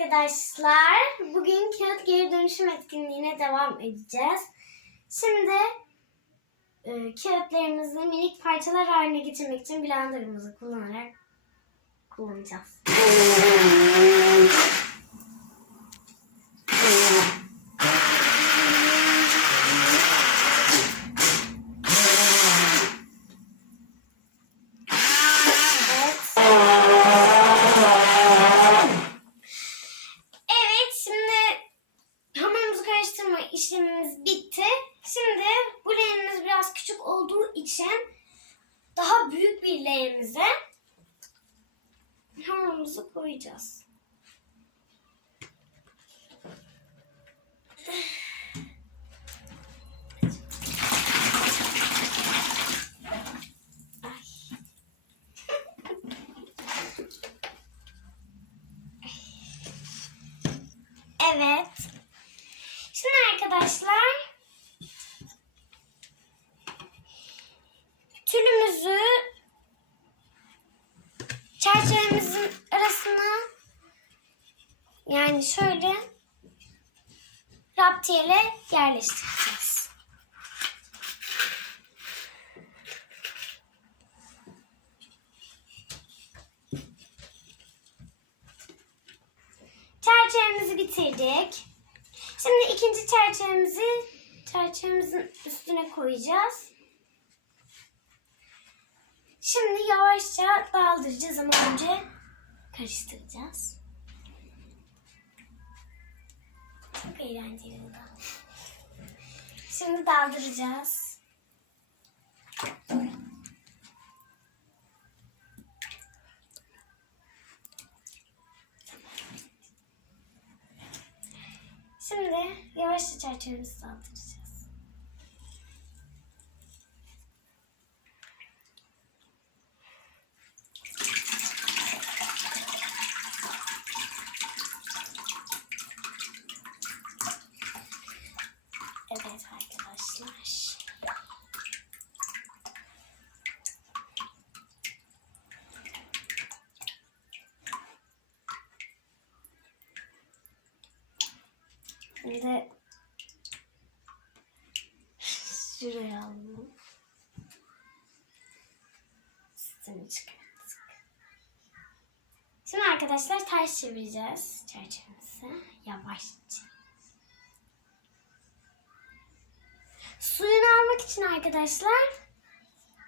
arkadaşlar. Bugün kağıt geri dönüşüm etkinliğine devam edeceğiz. Şimdi e, kağıtlarımızı minik parçalar haline getirmek için blenderımızı kullanarak kullanacağız. Evet. Evet şimdi hamurumuzu karıştırma işlemimiz bitti. Şimdi bu leğenimiz biraz küçük olduğu için daha büyük bir leğenimize hamurumuzu koyacağız. Evet. Şimdi arkadaşlar tülümüzü çerçevemizin arasına yani şöyle raptiyeyle yerleştireceğiz. Çerçevemizi bitirdik. Şimdi ikinci çerçevemizi çerçevemizin üstüne koyacağız. Şimdi yavaşça daldıracağız ama önce karıştıracağız. Çok eğlenceli. Şimdi daldıracağız. Şimdi yavaşça çerçevemizi daldıracağız. Evet arkadaşlar. Şimdi şuraya alalım. Üstünü çıkarttık. Şimdi arkadaşlar ters çevireceğiz çerçevemizi. Yavaşça. Suyunu almak için arkadaşlar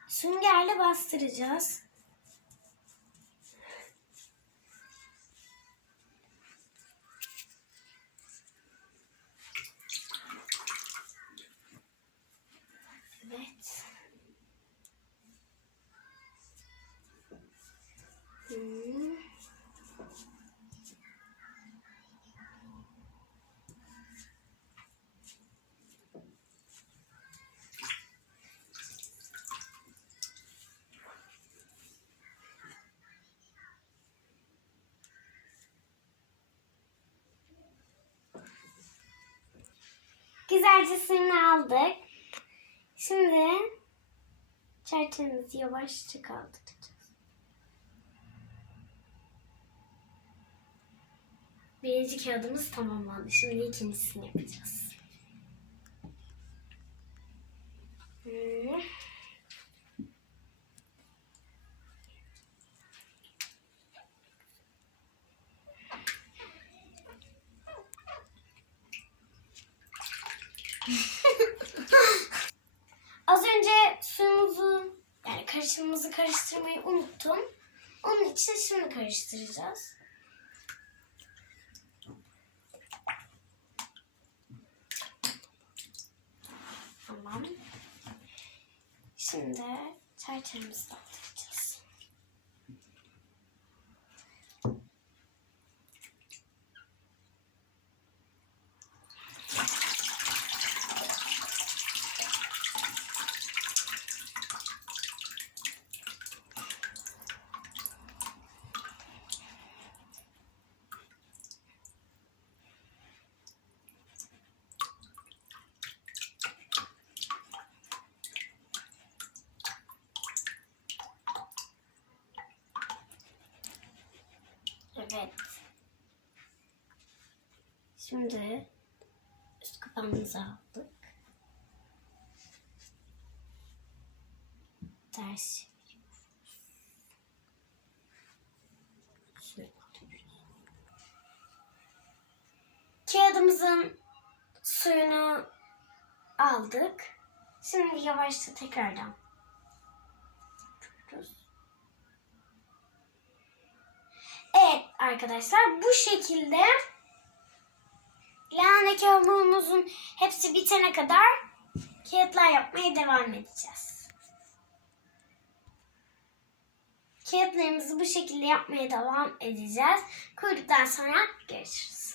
süngerle bastıracağız. Evet. Hmm. Güzelce suyunu aldık. Şimdi çerçevemizi yavaşça kaldıracağız. Birinci kağıdımız tamamlandı. Şimdi ikincisini yapacağız. Hmm. Karışımımızı karıştırmayı unuttum. Onun için şimdi karıştıracağız. Tamam. Şimdi çerçevemizi daldıracağız. Evet. Şimdi üst kapağımızı aldık. Ters Kağıdımızın suyunu aldık. Şimdi yavaşça tekrardan arkadaşlar bu şekilde lahana kabuğumuzun hepsi bitene kadar kağıtlar yapmaya devam edeceğiz. Kağıtlarımızı bu şekilde yapmaya devam edeceğiz. Kuyruktan sonra görüşürüz.